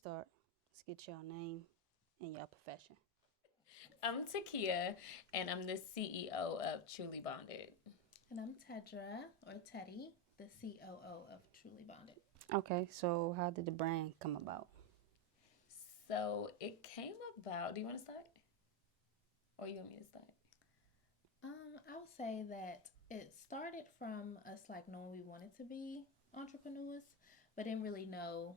start. Let's get y'all name and your profession. I'm Takia, and I'm the CEO of Truly Bonded. And I'm Tedra, or Teddy, the COO of Truly Bonded. Okay, so how did the brand come about? So it came about. Do you want to start, or you want me to start? I would say that it started from us like knowing we wanted to be entrepreneurs, but didn't really know.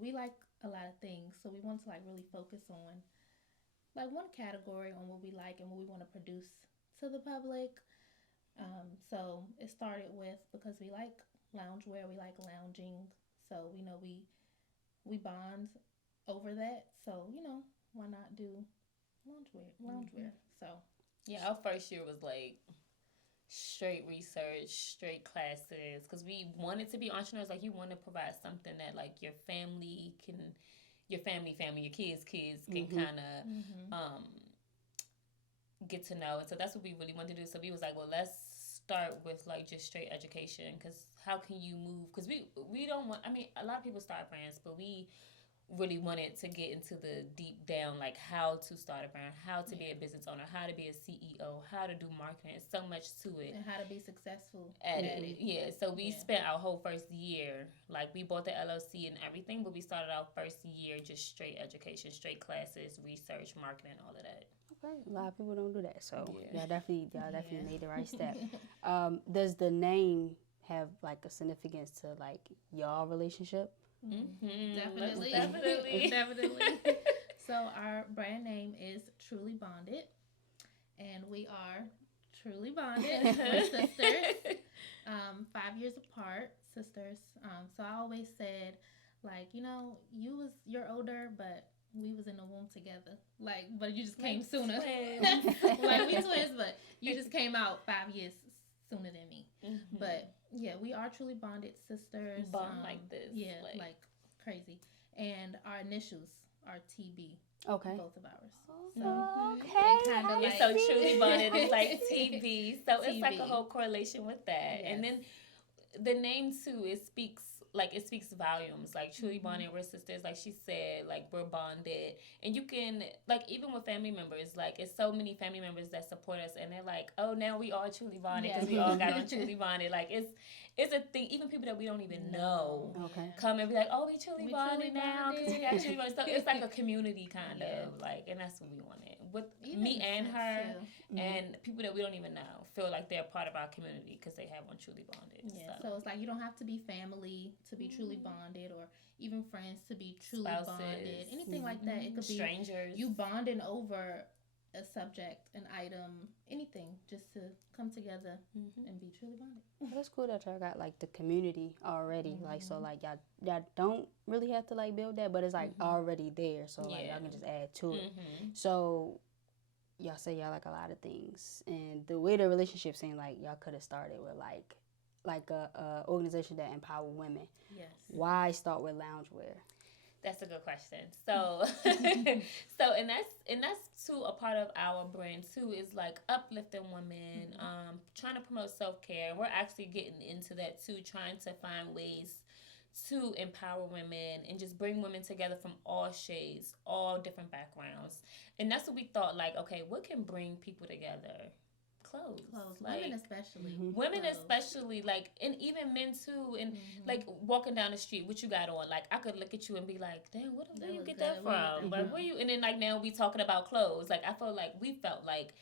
We like a lot of things, so we wanted to like really focus on like one category on what we like and what we want to produce to the public. So it started with because we like loungewear, we like lounging, so we know we bond over that. So why not do loungewear? Loungewear. So Yeah, our first year was like straight research, straight classes, because we wanted to be entrepreneurs. Like you want to provide something that like your family, your kids can Mm-hmm. kind of mm-hmm. get to know. And so that's what we really wanted to do. So we was like, well, let's start with like just straight education, because how can you move? Because we don't want. I mean, a lot of people start brands, but we really wanted to get into the deep down, like how to start a brand, how to be a business owner, how to be a CEO, how to do marketing. It's so much to it. And how to be successful At it. Yeah. So we Yeah. spent our whole first year, like we bought the LLC and everything, but we started our first year just straight education, straight classes, research, marketing, all of that. Okay, a lot of people don't do that, so Yeah. y'all definitely Yeah. made the right step. Does the name have like a significance to like y'all relationship? Mm-hmm. Definitely. Definitely. Definitely. So our brand name is Truly Bonded, and we are truly bonded. We're sisters, 5 years apart, sisters. So I always said, like, you're older, but we was in the womb together. Like, but you just came Like sooner. twins. Like we twins, but you just came out 5 years sooner than me. Mm-hmm. But yeah, we are truly bonded sisters. Bond like this. Yeah, like crazy. And our initials are TB. Okay. Both of ours. Okay. It kind of It's like so truly bonded. It's like TB. So it's like a TB. whole correlation with that. Yes. And then the name too, it speaks volumes. Like truly bonded, we're sisters. Like she said, like we're bonded. And you can like even with family members, like it's so many family members that support us, and they're like, oh, now we all truly bonded because we all got on truly bonded. Like it's a thing. Even people that we don't even know Okay. come and be like, oh, we truly We bonded truly now because we got bonded. truly bonded. So it's like a community kind Yeah. of like, and that's what we wanted with Even me the and sense, her. too. And people that we don't even know feel like they're part of our community because they have one truly bonded. Yeah, so it's like you don't have to be family to be truly bonded, or even friends to be truly Spouses. bonded. Anything like that. It could be strangers. you bonding over a subject, an item, anything, just to come together and be truly bonded. That's cool that y'all got like the community already. Like so like y'all don't really have to like build that, but it's like already there. So like Yeah. y'all can just add to it. Mm-hmm. So y'all say y'all like a lot of things, and the way the relationship seemed like y'all could have started with like a organization that empower women. Yes. Why start with loungewear? That's a good question. So, and that's too a part of our brand too, is like uplifting women, trying to promote self care. We're actually getting into that too, trying to find ways to empower women and just bring women together from all shades, all different backgrounds. And that's what we thought. Like, okay, what can bring people together? Clothes. Like, Women especially. women Clothes. especially, like, and even men too. And like walking down the street, what you got on? Like, I could look at you and be like, damn, where That you was get good. that Where you get from? that Like, from? where you? And then like now we talking about clothes. Like, I felt like we felt like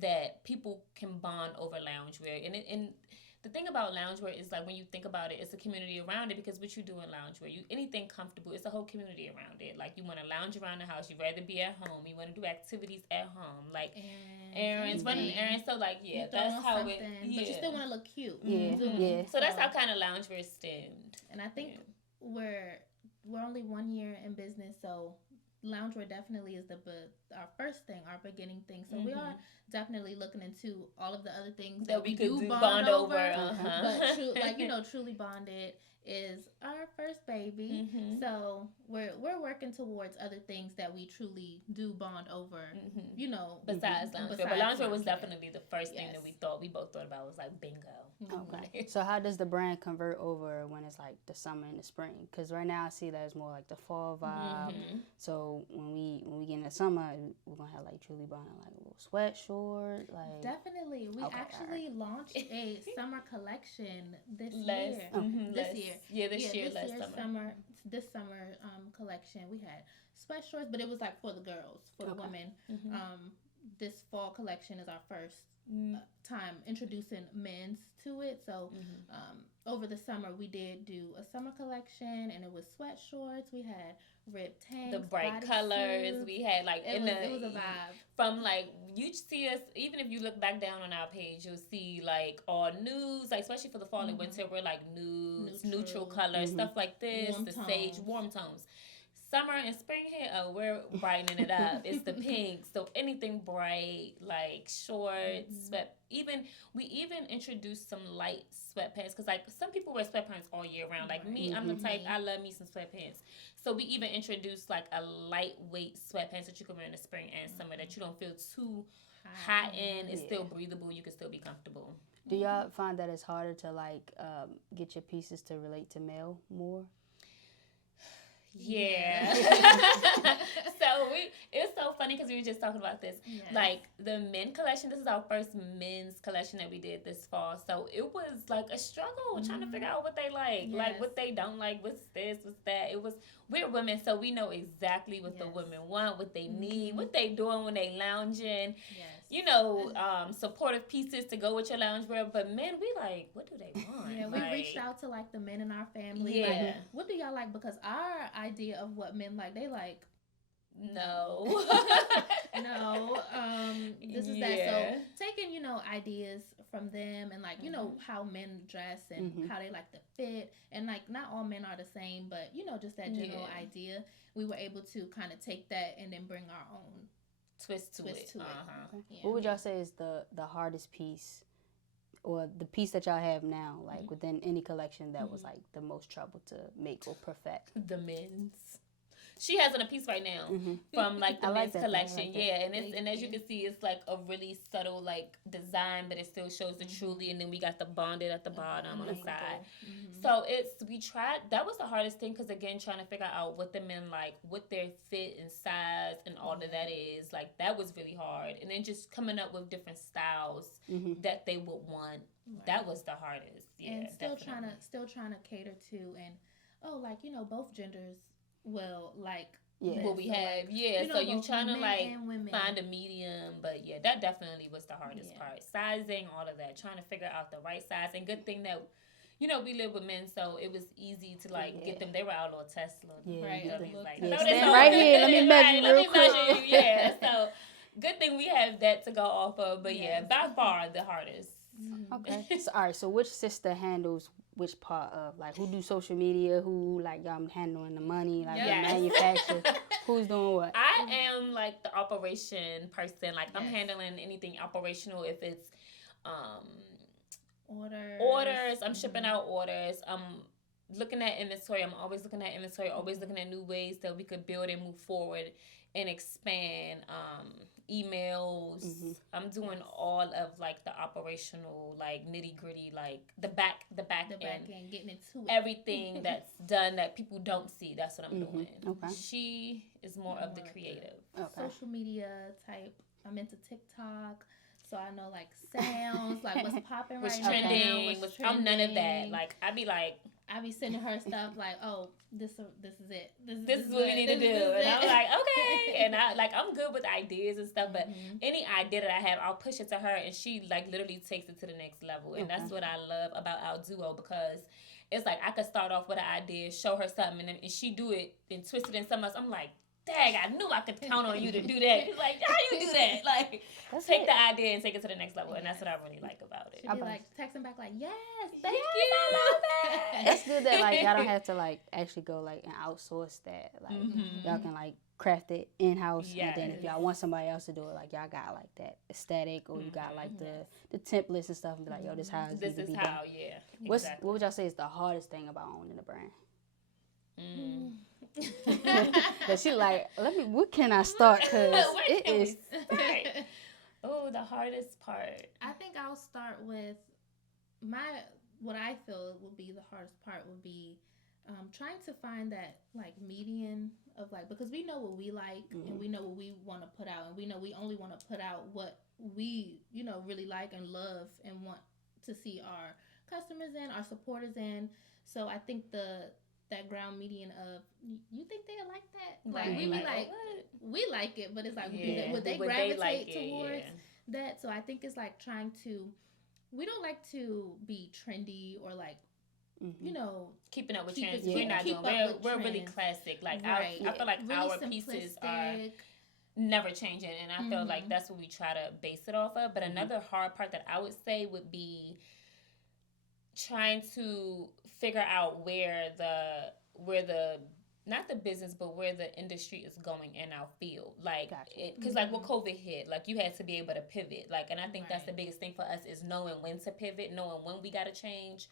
that people can bond over loungewear, and the thing about loungewear is like when you think about it, it's a community around it, because what you do in loungewear, you anything comfortable, it's a whole community around it. Like you want to lounge around the house, you rather be at home, you want to do activities at home, like errands, running errands. So like You throw that's on how something, it. but you still want to look cute. Yeah, yeah. So that's how kind of loungewear stemmed. And I think we're only 1 year in business, so loungewear definitely is the our first thing, our beginning thing. So we are definitely looking into all of the other things that that we we could do do bond over. Uh-huh. But like truly bonded is our first baby. So we're working towards other things that we truly do bond over. You know, Besides loungewear, but loungewear was definitely the first thing that we both thought about was like bingo. Okay. So how does the brand convert over when it's like the summer and the spring? Because right now I see that it's more like the fall vibe. So when we get in the summer, we're gonna have like truly bonded like a little sweatshirt. Like definitely, we Okay, actually launched a summer collection this year. Last summer. This summer collection we had sweatshorts, but it was like for the girls, for the women. This fall collection is our first time introducing men's to it. So over the summer we did do a summer collection, and it was sweatshorts. We had ripped tanks, the bright colors. suits. We had like it was a vibe. From like you see us, even if you look back down on our page, you'll see like all nudes, like especially for the fall and winter, we're like nudes, neutral colors, stuff like this, sage, warm tones. Summer and spring here, we're brightening it up. It's the pinks, so anything bright, like shorts, we even introduced some light sweatpants, because like some people wear sweatpants all year round. Like me, I'm the type, I love me some sweatpants. So we even introduced like a lightweight sweatpants that you can wear in the spring and summer, that you don't feel too hot in. It's still breathable. You can still be comfortable. Do y'all find that it's harder to like get your pieces to relate to male more? Yeah. So it's so funny because we were just talking about this. Yes. Like the men collection, this is our first men's collection that we did this fall. So it was like a struggle trying to figure out what they like what they don't like, what's this, what's that. We're women, so we know exactly what the women want, what they need, what they doing when they lounging. Yes. You know, supportive pieces to go with your loungewear. But men, we like, what do they want? Yeah, we reached out to like the men in our family. Yeah. Like, what do y'all like? Because our idea of what men like, they like no. No. This is that. So taking, ideas from them, and like, how men dress and how they like to fit, and like not all men are the same, but just that general idea. We were able to kind of take that and then bring our own twist to it. Okay. Yeah. What would y'all say is the hardest piece, or the piece that y'all have now, like within any collection that was like the most trouble to make or perfect? The men's. She has on a piece right now from like the men's collection. And as you can see, it's like a really subtle like design, but it still shows the truly. And then we got the bonded at the bottom on the side. So we tried. That was the hardest thing, because again, trying to figure out what the men like, what their fit and size and all of that is. Like that was really hard. And then just coming up with different styles that they would want. Right. That was the hardest. Yeah, and still trying to cater to, and both genders will like what we have. So you trying to like find a medium, but that definitely was the hardest part. Sizing, all of that, trying to figure out the right size. And good thing that we live with men, so it was easy to like get them. They were our little test, right? Stand right here. Let me measure you real quick. Yeah. So good thing we have that to go off of. But by far the hardest. Okay. So, all right. So which sister handles which part of, like, who do social media, who like handling the money, like the manufacturer, who's doing what? I am like the operation person. Like I'm handling anything operational. If it's orders, I'm shipping out orders. I'm looking at inventory. I'm always looking at inventory. Always looking at new ways that we could build and move forward and expand. Emails. I'm doing all of like the operational, like nitty gritty, like the back end, getting into it. Everything that's done that people don't see. That's what I'm doing. Okay. She is more of the creative. Social media type. I'm into TikTok. So I know like sounds, like what's popping right now. What's trending. I'm none of that. Like I be sending her stuff like, oh, this is it. This is what we need to do. And I'm like, okay. And I'm good with ideas and stuff, but any idea that I have, I'll push it to her, and she like literally takes it to the next level. And that's what I love about our duo, because it's like I could start off with an idea, show her something, and she do it and twist it in something else. I'm like, dang, I knew I could count on you to do that. He's like, how you do that? Like, take the idea and take it to the next level. And that's what I really like about it. She'd be like texting back like, yes, thank Yes, you. I love that. That's good that like y'all don't have to like actually go like and outsource that. Like y'all can like craft it in house, and then if y'all want somebody else to do it, like y'all got like that aesthetic, or you got like the templates and stuff, and be like, yo, this how it's This need is to be how, done. yeah. What Exactly. would y'all say is the hardest thing about owning a brand? Mm. But she like, what can I start? Cause Where it can is. we start? Oh, the hardest part. I think I'll start with what I feel would be the hardest part would be trying to find that like median of like, because we know what we like and we know what we want to put out, and we know we only want to put out what we really like and love and want to see our customers in, our supporters in. So I think that ground median of, you think they like that? Like Right. we be Like, like, what? we like it, but it's like, would they Would gravitate like it? towards that? So I think it's like trying to, we don't like to be trendy or like, keeping up with keep trends. it- We're not keep doing. up with We're really trends. classic. Like Right. I feel like really our pieces are simplistic. never changing, and I feel like that's what we try to base it off of. But another hard part that I would say would be trying to figure out where the not the business, but where the industry is going in our field. Like, because like when COVID hit, like you had to be able to pivot. Like, and I think that's the biggest thing for us is knowing when to pivot, knowing when we got to change.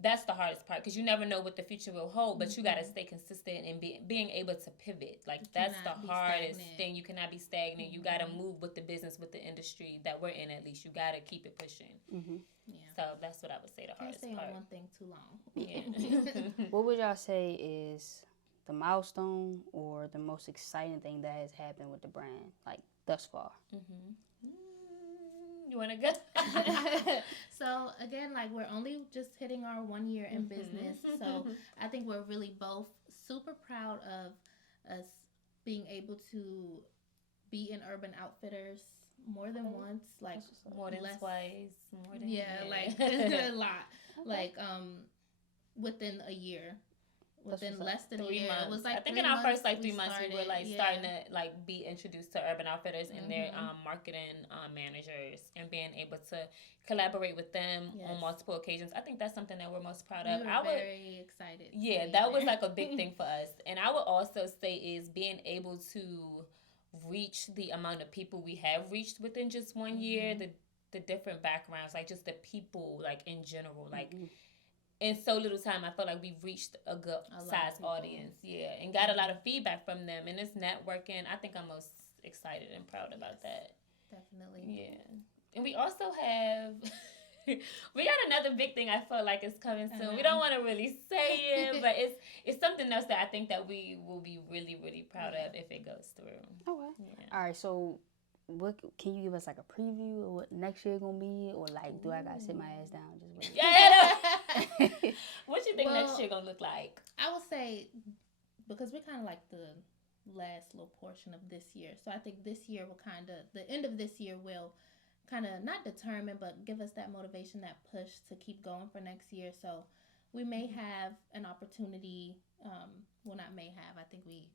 That's the hardest part, because you never know what the future will hold, but you got to stay consistent and being able to pivot. Like, that's the hardest thing. You cannot be stagnant. You got to move with the business, with the industry that we're in. At least you got to keep it pushing. Yeah. So that's what I would say the hardest Can't stay part. on one thing too long. Yeah. What would y'all say is the milestone or the most exciting thing that has happened with the brand, like thus far? You want to go? So again, like we're only just hitting our 1 year in business, so I think we're really both super proud of us being able to be in Urban Outfitters more than once, like more than twice, more than like a lot, like within a year. Within less than 3 a year, months. it was like I think 3 in our months first like 3 we months started, we were like starting to like be introduced to Urban Outfitters and their marketing managers, and being able to collaborate with them on multiple occasions. I think that's something that we're most proud of. We were very excited. Yeah, that was like a big thing for us. And I would also say is being able to reach the amount of people we have reached within just 1 year, the different backgrounds, like just the people, like in general, like in so little time, I feel like we've reached a good size audience, and got a lot of feedback from them, and it's networking. I think I'm most excited and proud about that. Definitely. Yeah, and we also have we got another big thing. I feel like it's coming soon. We don't want to really say it, but it's something else that I think that we will be really, really proud of if it goes through. Okay. Yeah. All right. So, what can you give us like a preview of what next year gonna be, or like do I gotta sit my ass down and just wait? Yeah. What you think next year gonna look like? I would say, because we're kind of like the last little portion of this year, so I think this year will kind of, the end of this year will kind of not determine, but give us that motivation, that push to keep going for next year. So we may have an opportunity, well, not may have, I think we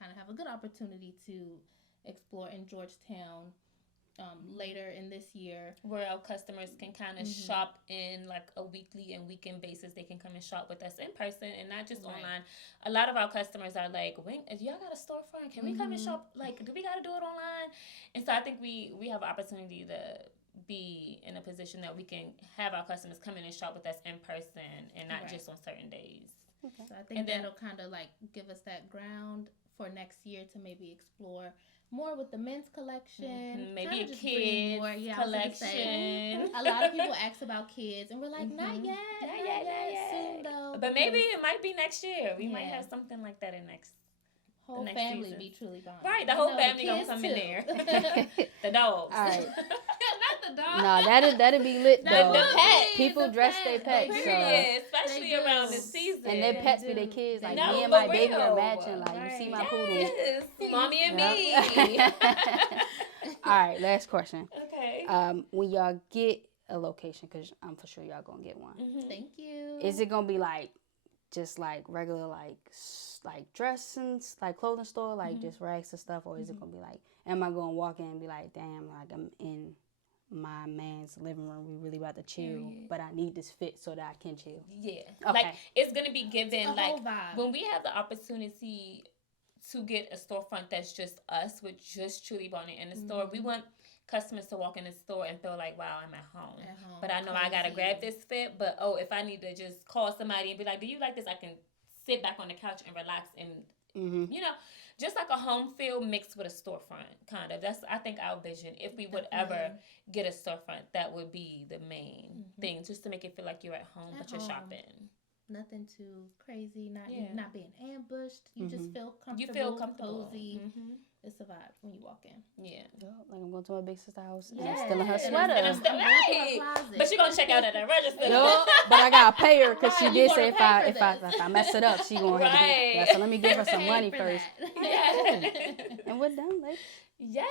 kind of have a good opportunity to explore in Georgetown later in this year, where our customers can kind of shop in like a weekly and weekend basis. They can come and shop with us in person and not just online. A lot of our customers are like, "Wait, y'all got a storefront? Can we come and shop? Like, do we got to do it online?" And so I think we have an opportunity to be in a position that we can have our customers come in and shop with us in person and not just on certain days. Okay. So I think that'll kind of like give us that ground for next year to maybe explore more with the men's collection, maybe a kids collection. A lot of people ask about kids, and we're like, not yet, soon though. But maybe it might be next year. We might have something like that in next. Whole next family season. Be truly gone. Right, the whole family gonna come in there. The dogs. All right. Not the dogs. No, that'd be lit though. The pets. People dress their pets, especially around the season. And their pets be their kids. Like no, me and my for baby real. are matching. Like you see my poodle. Mommy and me. All right, last question. Okay. When y'all get a location, because I'm for sure y'all gonna get one. Thank you. Is it gonna be like just like regular like dress and like clothing store, like just rags and stuff, or is it gonna be like, am I gonna walk in and be like, damn, like I'm in my man's living room, we really about to chill, but I need this fit so that I can chill. Yeah. Okay. Like it's gonna be given like vibe. when we have the opportunity to get a storefront that's just us with just Truly Bonnet in the store, we want customers to walk in the store and feel like, wow, I'm at home. But I know I gotta grab this fit, but if I need to just call somebody and be like, do you like this? I can sit back on the couch and relax and you know, just like a home feel mixed with a storefront, kind of. That's, I think, our vision. If we would ever get a storefront, that would be the main thing, just to make it feel like you're at home, but you're shopping. Nothing too crazy, not being ambushed. You just feel comfortable, cozy. It's a vibe when you walk in. Yeah. Like I'm going to my big sister's house and I'm stealing her sweater. And I'm still, but you're going to check out at that register. No, but I got to pay her because she did say if I mess it up, she going to have to do that. So let me give her some money first. Yeah. And we're done, ladies. Yeah.